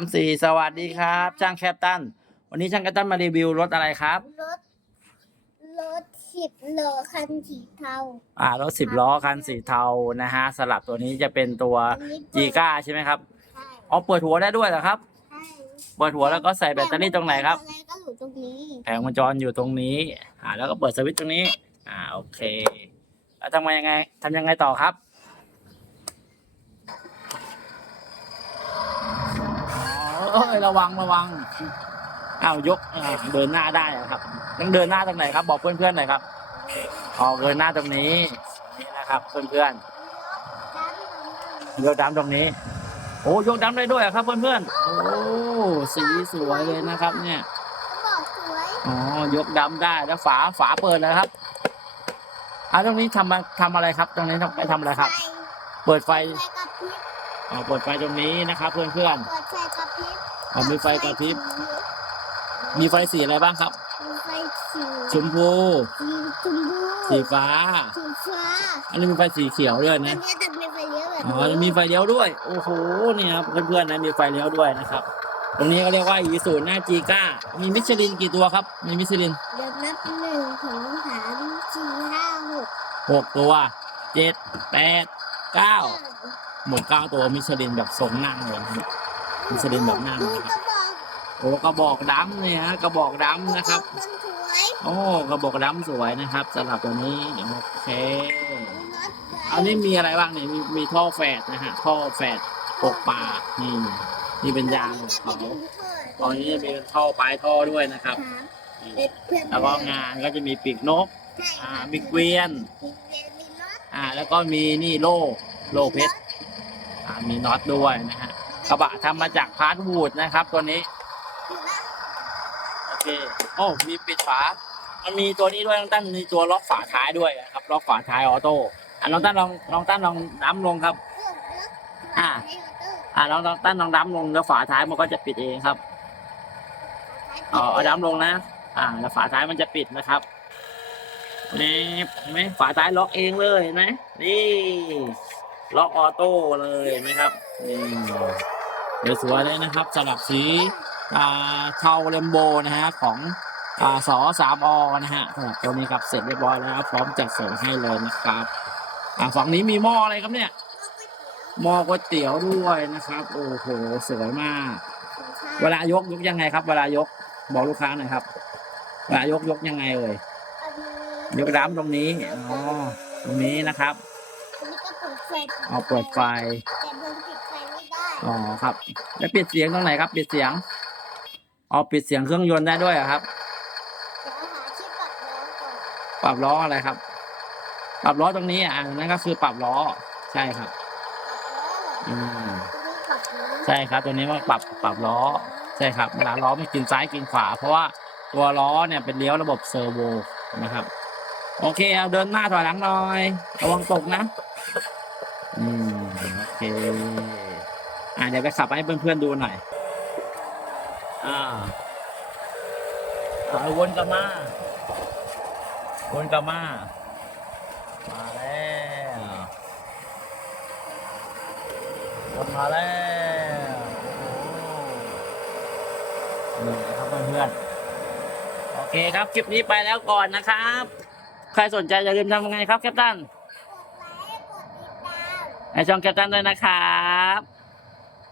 ามสี่สวัสดีครับ ช่างแคปตัน วันนี้ช่างแคปตันมารีวิวรถอะไรครับ รถ รถสิบโลคันสีเทา อ่ารถสิบล้อคันสีเทานะฮะสลับตัวนี้จะเป็นตัวอันนี้จีก้าใช่ไหมครับใช่อ๋อเปิดหัวได้ด้วยเหรอครับใช่เปิดหัวแล้วก็ใส่แบตเตอรี่ตรงไหนครับอะไรก็อยู่ตรงนี้ แผงวงจรอยู่ตรงนี้ อ่า แล้วก็เปิดสวิตช์ตรงนี้ อ่า โอเค แล้วทำไงยังไงทำยังไงต่อครับอ๋อ เอ้ยระวังระวังอ้าวยกอ่าเดินหน้าได้อะครับต้องเดินหน้าตรงไหนครับ บอกเพื่อนๆหน่อยครับอ๋อเดินหน้าตรงนี้นี่นะครับเพื่อนๆยกดำตรงนี้ โอ้ยกดำได้ด้วยครับ เพื่อนๆโอ้สีสวยเลยนะครับ เนี่ยบอกสวยอ๋อยกดำได้แล้วฝาฝาเปิดแล้วครับอ่าตรงนี้ทำมาทำอะไรครับ ตรงนี้ทำไปทำอะไรครับ เปิดไฟไฟกระพริบอ๋อเปิดไฟตรงนี้นะครับ เพื่อนเปิดไฟ กระพริบๆอ๋อมีไฟกระพริบ มีไฟสีอะไรบ้างครับ มีไฟสีชมพูสีชมพูสีฟ้า สีฟ้า อันนี้มีไฟสีเขียวด้วยอันนะนี้จะมีไฟเลี้ยวแบบอ๋อมีไฟเลี้ยวด้วย โอ้โห นี่ครับเพื่อนๆนะมีไฟเลี้ยวด้วยนะครับ ตรงนี้ก็เรียกว่าอีสูหน้าจีก้า มีมิชลินกี่ตัวครับ มีมิชลินเดี๋ยวนับหนึ่งสองสามสี่ห้าหกหกตัวเจ็ดแปดเก้าหมดเก้าตัวมิชลินแบบทรงนั่งเลยนะ ครับมิชลินแบบนั่งดูนะคกรับระบอกโอ้กระบอกดำเนี่ยฮะกระบอกดำนะครับมันสวยโอ้กระบอกดำสวยนะครับสำหรับตัวนี้โอเคน็อตอันนี้มีอะไรบ้างเนี่ยมีมีท่อแฝดนะฮะท่อแฝดปกปลานี่นี่เป็นยางของเขาตอนนี้จะมีท่อปลายท่อด้วยนะครับนี่แล้วก็งานก็จะมีปีกนกอ่ามีเกวียนมีน็อตอ่าแล้วก็มีนี่โล่โล่เพชรอ่ามีน็อตด้วยนะฮะ กระบะทำมาจากพาร์ทวูดนะครับ ตัวนี้ โอเคโอ้มีปิดฝา มันมีตัวนี้ด้วยน้องตั้นมีตัวล็อกฝาท้ายด้วยนะครับ ล็อกฝาท้ายออโต้อะน้องตั้นลองน้องตั้นลองน้ำลงครับ อ่าอะน้องน้องตั้นลองน้ำลงแล้วฝาท้ายมันก็จะปิดเองครับอ๋อเอาน้ำลงนะ อ่า แล้วฝาท้ายมันจะปิดนะครับนี่เห็นไหมฝาท้ายล็อกเองเลยนไหมนี่ล็อกออโต้เลยนไหมครับนี่ สวยเลยนะครับสลับสีอ่าเทาเลมโบนะฮะของอ่าสอสามอนะฮะสำหรับตัวนี้ครับเสร็จเรียบร้อยแล้ว พร้อมจัดส่งให้เลยนะครับอ่าฝั่งนี้มีหม้ออะไรครับเนี่ยหม้อก๋วยเตี๋ยวด้วยนะครับ โอ้โหสวยมาก เวลายกยกยังไงครับ เวลายกบอกลูกค้าหน่อยครับ เวลายกยกยังไงเอ่ยยกด้ามตรงนี้อ๋อตรงนี้นะครับอันนี้ก็เปิดไฟเอาเปิดไฟ อ๋อครับ แล้วปิดเสียงตรงไหนครับ ปิดเสียงอ๋อปิดเสียงเครื่องยนต์ได้ด้วยครับปรับล้ออะไรครับ ปรับล้อตรงนี้อะนั่นก็คือปรับล้อใช่ครับ อืมใช่ครับ ตัวนี้ว่าปรับปรับล้อใช่ครับเวลาล้อมันกินซ้ายกินขวา เพราะว่าตัวล้อเนี่ยเป็นเลี้ยวระบบเซอร์โวนะครับ โอเคเอาเดินหน้าถอยหลังหน่อยระวังตกนะ อืมโอเค อ่าเดี๋ยวไปขับให้เพื่อนๆดูหน่อย อ่าอาวนกลับมาวนกลับมา มาแล้ววนมาแล้วโอ้โหนี่นะครับเพื่อนๆ โอเคครับ คลิปนี้ไปแล้วก่อนนะครับ ใครสนใจอย่าลืมทำยังไงครับแคปตันกดไลค์กดติดตามในช่องแคปตันด้วยนะครับ